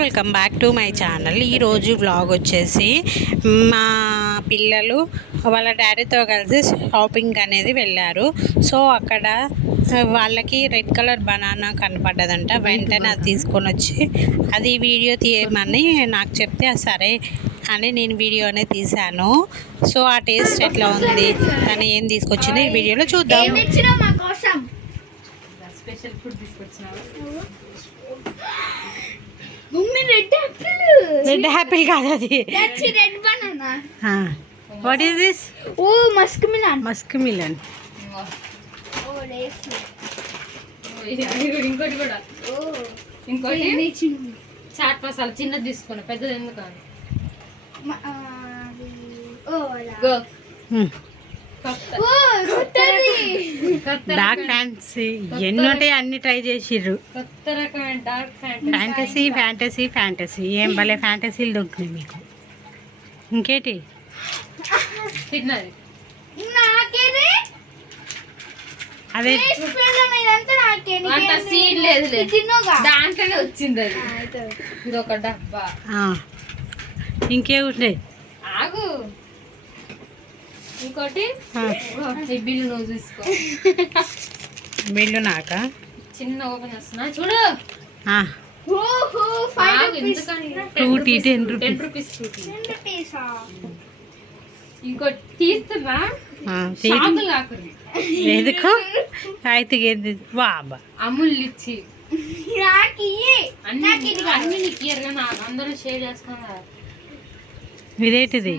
Welcome back to my channel ఈరోజు vlog వచ్చేసి మా పిల్లలు వాళ్ళ డాడీతో కలిసి షాపింగ్ అనేది వెళ్ళారు. సో అక్కడ వాళ్ళకి రెడ్ కలర్ బనానా కనపడ్డదంట. వెంటనే అది తీసుకొని వచ్చి అది వీడియో తీయమని నాకు చెప్తే "ఆ, సరే అని నేను వీడియో అనేది తీశాను. సో ఆ టేస్ట్ ఎట్లా ఉంది? తను ఏం తీసుకొచ్చిందో ఈ వీడియోలో చూద్దాం. Special food తీసుకొచ్చినావా? Mummy red apple. Red happy కాదు అది. That's red banana. What is this oh musk melon. Musk melon. Oh Lay's. ఇంకోటి కూడా. ఓ. ఇంకోటి? చాట్ మసాలా చిన్నది తీసుకున్నా పెద్దది ఎందుకు ఓ అలా. గో. డార్క్ రకం- ఫ్యాన్సీ ఎన్ని ఉంటాయి అన్ని ట్రై చేసిర్రు. కొత్త రకమైన Dark Fantasy Fantasy Fantasy Fantasy ఏం భలే ఫ్యాంటసీలు దొరికినాయి మీకు. ఇంకేటి? అదే దాంట్లోనే వచ్చింది అది. ఇది ఒక డబ్బా. ఆ. ఇంకే ఉంటాయి ఆగు. ఇంకోటి? బిల్లు నువ్వు చూసుకో బిల్లు నాక? చిన్న ఓపెన్ చేస్తున్నా. చూడు. టెన్ రూపీస్ తీస్తున్నా. ఎందుకు? ఏంది? బాబా అమూల్ ఇచ్చి. అన్ని నాకు అందరూ షేర్ కదా ఇదేంటిది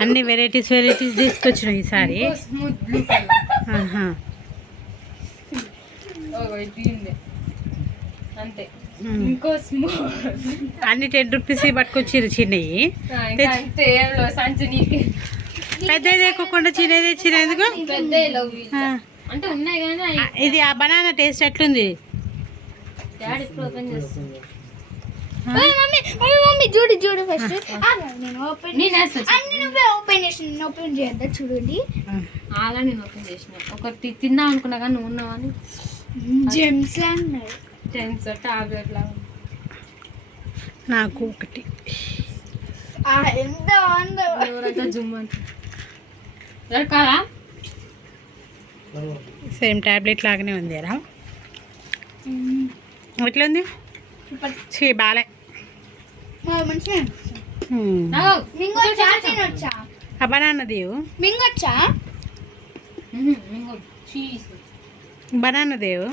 అన్ని వెరైటీస్ వెరైటీస్ తీసుకొచ్చినావు ఈసారి అంతే. ఇంకో అన్ని టెన్ రూపీస్ పట్టుకొచ్చిర్రు చిన్నవి పెద్దది తెక్కకుండా చిన్నది తెచ్చిర్రు ఎందుకు? పెద్ద ఇది ఆ బనానా టేస్ట్ ఎట్లుంది డాడీ ఇప్పుడు ఓపెన్ చేస్తుంది ఓయ్ మమ్మీ మమ్మీ మమ్మీ చూడు చూడు ఫస్ట్ నేను ఓపెన్ అన్ని నువ్వే ఓపెన్ చేసి నేను ఓపెన్ చేయద్దా చూడండి. అలా నేను ఓపెన్ చేసిన. ఒకటి తిందాం అనుకున్నా కానీ నువ్వు ఉన్నావని జెమ్స్ లా ఉన్నాయి. టెన్స్ టాబ్లెట్ లాగా నాకు ఒకటి. ఆ, ఎంత బాగుందో ఎవరంతా జుమ్ అంటే కాదా సేమ్ టాబ్లెట్ లాగానే ఉంది రా. ఎట్లా ఉంది చీ బాలే. బనానా దేవు మింగొచ్చా బనానా దేవు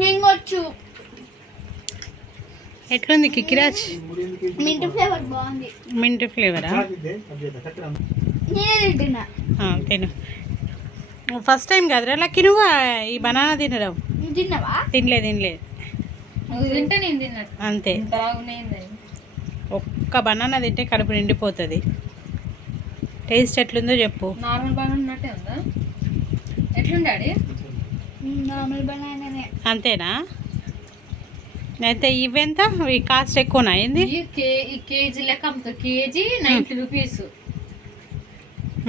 మింగొచ్చు ఎట్లుంది కిక్కిరాజ్ మింట్ ఫ్లేవర్? బాగుంది మింట్ ఫ్లేవరా తిను. ఫస్ట్ టైం కదరా. లక్కి నువ్వు ఈ బనానా తినడం? నువ్వు తిన్నావా? తినలే తినలేదు నువ్వు తింటే నేను తిన్నట్టు అంతే. ఒక్క బనానా తింటే కడుపు నిండిపోతుంది. టేస్ట్ ఎట్లుందో చెప్పు. నార్మల్ బాగా ఉన్నట్టే ఉందా? ఎట్లుంది డాడీ? నార్మల్ బనానానే. అంతేనా? అయితే ఇవెంత? ఈ కాస్ట్ ఎక్కువనా? ఏంది? ఈ కే ఈ కేజీ లెక్క KG ninety rupees.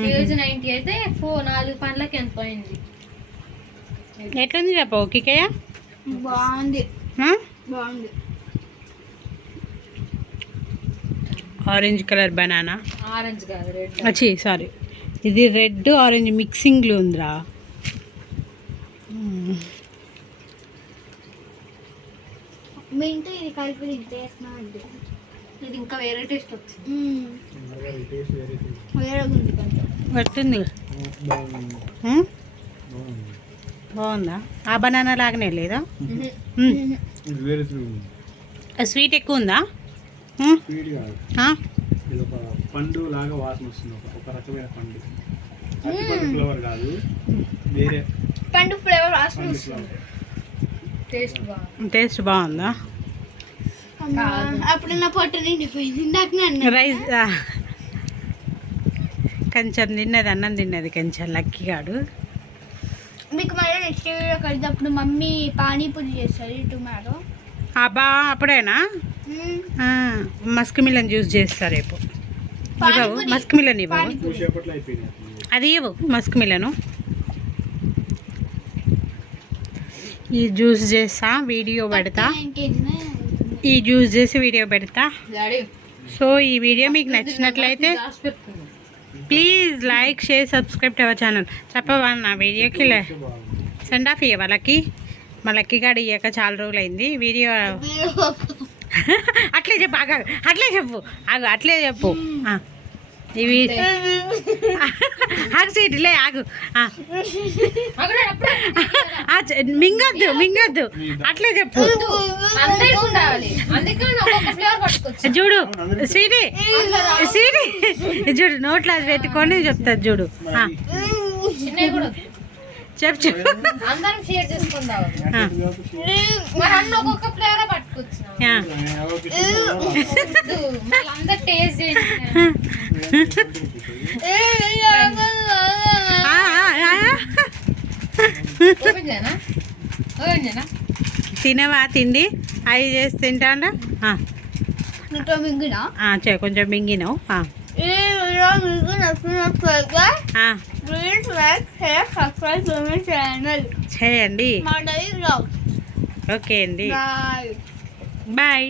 KG ninety అయితే ఫోర్ నాలుగు పండ్లకి ఎంత పోయింది? ఎట్లుంది చెప్పు కికయ్య బాగుంది? బాగుంది. ఆరెంజ్ కలర్ బనానా ఆరెంజ్ కాదు రెడ్ వచ్చి సారీ ఇది రెడ్ ఆరెంజ్ మిక్సింగ్లో ఉందిరా. మ్మ్. మింట్ ఇది కలిపి ఇది ఇంకా వేరే టేస్ట్ వచ్చింది మ్మ్. వేరేగా ఉంది కొంచెం. పట్టింది. మ్మ్? బాగుందా? ఆ బనానా లాగానే లేదా. స్వీట్ ఎక్కువ ఉందా? పండు లాగా వాసన వస్తుంది. ఒక రకమైన పండు. ఫ్లవర్ కాదు. వేరే పండు ఫ్లేవర్ వాసన వస్తుంది. టేస్ట్ బాగుంది. టేస్ట్ బాగుందా? అమ్మా, అప్పుడు నా పొట్ట నిండిపోయింది. ఇందాక రైస్. కొంచెం తిన్నది అన్నం తిన్నది కొంచెం లక్కీగాడు మీకు మళ్ళీ నెక్స్ట్ వీడియో కలిసినప్పుడు మమ్మీ పానీపూరి చేస్తుంది టొమాటో అబ్బా అప్పుడేనా? మస్క్ మిలన్ జ్యూస్ చేస్తా రేపు. ఇవ్వవు. మస్క్ మిలన్ ఇవ్వవు? అది ఇవ్వవు మస్క్ మిలను ఈ జ్యూస్ చేస్తా వీడియో పెడతా. ఈ జ్యూస్ చేసి వీడియో పెడతా. సో ఈ వీడియో మీకు నచ్చినట్లయితే please like share subscribe to our channel చెప్పవా నా వీడియోకి సెండ్ ఆఫ్ ఇయ్య వాళ్ళకి మా లక్కీ గాడు ఇయ్యాక చాలా రోజులైంది. వీడియో అట్లే చెప్పు ఆగు ఆగు. అట్లే చెప్పు. అట్లే చెప్పు. ఇవి ఆగు సీట్ లే ఆగు. మింగొద్దు మింగొద్దు. అట్లే చెప్పు. చూడు స్వీటీ స్వీటీ. చూడు నోట్లో అది పెట్టుకొని చెప్తాది చూడు. చెప్పు చెప్పు. అందరం షేర్ చేసుకుందాం. ఆ, మరి అన్న ఒక్కొక్క ఫ్లేవర్ పట్టుకోవచ్చు ఆ. మళ్ళీ అందరు టేస్ట్ చేయండి. ఆ, ఆ, ఆ. ఓపెన్ చేయనా ఓపెన్ చేయనా తినవా తిండి అవి చేసి తింటాండా ఆ, ఇంకా మింగినా ఆ, చే కొంచెం మింగినావు ఆ, ఈ వీడియో మీకు నచ్చినట్లయితే ఆ, please like share subscribe to my channel చేయండి మా డైలీ బ్లాగ్ ఓకే అండి బాయ్